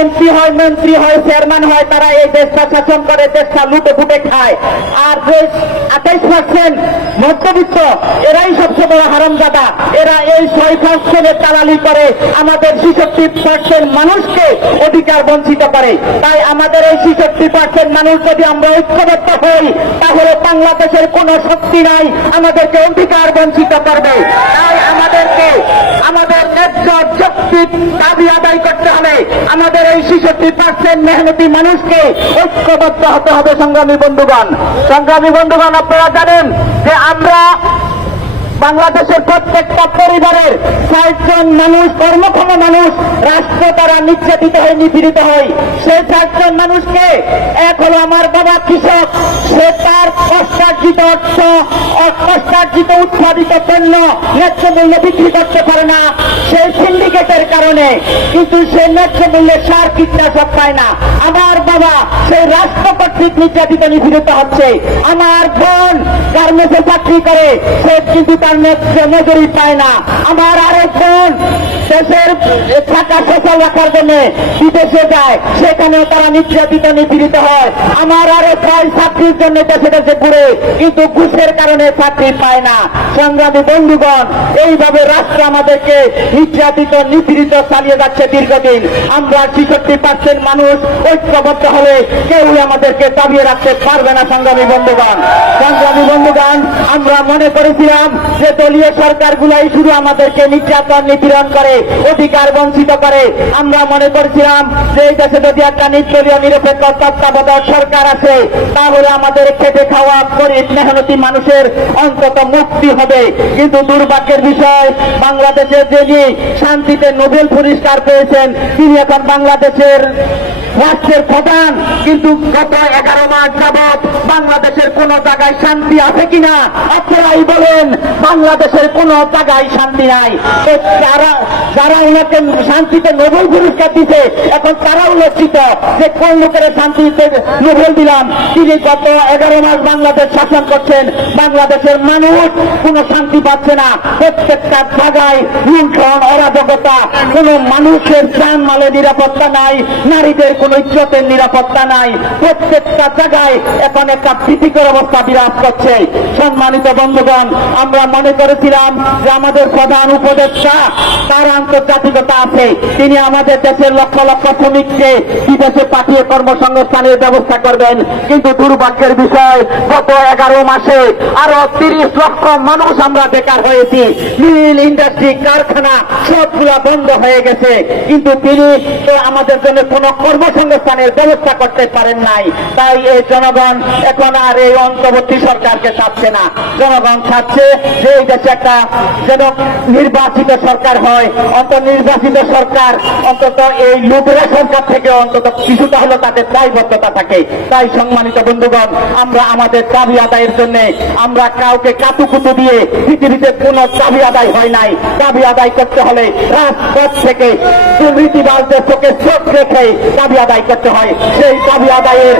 MP হয়, মন্ত্রী হয়, চেয়ারম্যান হয়, তারা এই দেশটা শাসন করে, দেশটা লুটে ফুটে খায়। আর যে 28% মধ্যবিত্ত, এরাই সবচেয়ে বড় হারামজাদা। এরা এই 6% দালালি করে আমাদের 66% মানুষকে অধিকার বঞ্চিত করে। তাই আমাদের এই 66% মানুষ যদি আমরা ঐক্যবদ্ধ হই, তাহলে বাংলাদেশের কোনো শক্তি নাই আমাদেরকে অধিকার বঞ্চিত করবে। তাই আমাদেরকে আমাদের ন্যায্য যৌক্তিক দাবি আদায় করতে হবে। আমাদের এই 66% মেহনতি মানুষকে ঐক্যবদ্ধ হতে হবে। সংগ্রামী বন্ধুগণ, আপনারা জানেন যে আমরা বাংলাদেশের প্রত্যেকটা পরিবারের 60 জন মানুষ, কর্মক্ষম মানুষ, রাষ্ট্র দ্বারা নির্যাতিত হয়ে নিপীড়িত হয়। সেই 60 জন মানুষকে, এক হলো আমার বাবা কৃষক, সে তার কষ্টার্জিত অর্থ, কষ্টার্জিত উৎপাদিত পণ্য ন্যায্য মূল্যে বিক্রি করতে পারে না সেই সিন্ডিকেটের কারণে, কিন্তু সে ন্যায্য মূল্যে সার কীটনাশক পায় না। আমার বাবা সেই রাষ্ট্র কর্তৃক নির্যাতিত নিপীড়িত হচ্ছে। আমার বোন গার্মেন্টসে চাকরি করে, সে কিন্তু তার ন্যায্য মজুরি পায় না। আমার আরেক বোন দেশের টাকা সচল রাখার জন্য বিদেশে যায়, সেখানেও তারা নির্যাতিত নিপীড়িত হয়। আমার আরো প্রায় চাকরির জন্য দেশে দেশে ঘুরে, কিন্তু ঘুষের কারণে চাকরি পায় না। সংগ্রামী বন্ধুগণ, এইভাবে রাষ্ট্র আমাদেরকে নির্যাতিত নিপীড়িত চালিয়ে যাচ্ছে দীর্ঘদিন। আমরা 66% মানুষ ঐক্যবদ্ধ হলে কেউই আমাদেরকে দাবিয়ে রাখতে পারবে না। সংগ্রামী বন্ধুগণ, আমরা মনে করেছিলাম যে দলীয় সরকারগুলাই শুধু আমাদেরকে নির্যাতন নিপীড়ন করে, অধিকার বঞ্চিত করে। আমরা মনে করেছিলাম যে এই দেশে যদি একটা নির্দলীয় নিরপেক্ষ তত্ত্বাবধায়ক সরকার আছে, তাহলে আমাদের খেটে খাওয়া গরিব মেহনতি মানুষের অন্তত মুক্তি হবে। কিন্তু দুর্ভাগ্যের বিষয়, বাংলাদেশের যিনি শান্তিতে নোবেল পুরস্কার পেয়েছেন, তিনি এখন বাংলাদেশের রাষ্ট্রের প্রধান। কিন্তু গত 11 মাস যাবৎ বাংলাদেশের কোন জায়গায় শান্তি আছে কিনা আপনারাই বলেন। বাংলাদেশের কোন জায়গায় শান্তি নাই। যারা ওনাকে শান্তিতে নোবেল পুরস্কার দিতে, এখন তারাও লজ্জিত যে কোন লোকের শান্তিতে নোবেল দিলাম। তিনি গত 11 মাস বাংলাদেশ শাসন করছেন, বাংলাদেশের মানুষ কোন শান্তি পাচ্ছে না। প্রত্যেকটা জায়গায় লুণ্ঠন, অরাজকতা, কোন মানুষের জানমালের নিরাপত্তা নাই, নারীদের কোন ইজ্জতের নিরাপত্তা নাই। প্রত্যেকটা জায়গায় এখন একটা ভীতিকর অবস্থা বিরাজ করছে। সম্মানিত বন্ধুগণ, আমরা মনে করেছিলাম যে আমাদের প্রধান উপদেষ্টা, তার আন্তর্জাতিকতা আছে, তিনি আমাদের দেশের লক্ষ লক্ষ শ্রমিককে বিদেশে পাঠিয়ে কর্মসংস্থানের ব্যবস্থা করবেন। কিন্তু দুর্ভাগ্যের বিষয়, গত 11 মাসে আরো 30 লক্ষ মানুষ আমরা বেকার হয়েছি। মিল, ইন্ডাস্ট্রি, কারখানা সবগুলা বন্ধ হয়ে গেছে। কিন্তু তিনি তো আমাদের জন্য কোন কর্মসংস্থানের ব্যবস্থা করতে পারেন নাই। তাই এই জনগণ এখন আর এই অন্তর্বর্তী সরকারকে চাচ্ছে না। জনগণ চাচ্ছে যে এই দেশে একটা যেন নির্বাচিত সরকার হয়, অন্তর্নির্বাচিত সরকার, অন্তত এই লুটেরা সরকার থেকে অন্তত কিছুটা হলো তাদের দায়বদ্ধতা থাকে। তাই সম্মানিত বন্ধুগণ, আমরা আমাদের দাবি আদায়ের জন্য আমরা কাউকে কাতুকুতু দিয়ে পৃথিবীতে কোন দাবি আদায় হয় নাই। দাবি আদায় করতে হলে রাজপথ থেকে দুর্নীতিবাজদের চোখে চোখ রেখে দাবি আদায় করতে হয়। সেই দাবি আদায়ের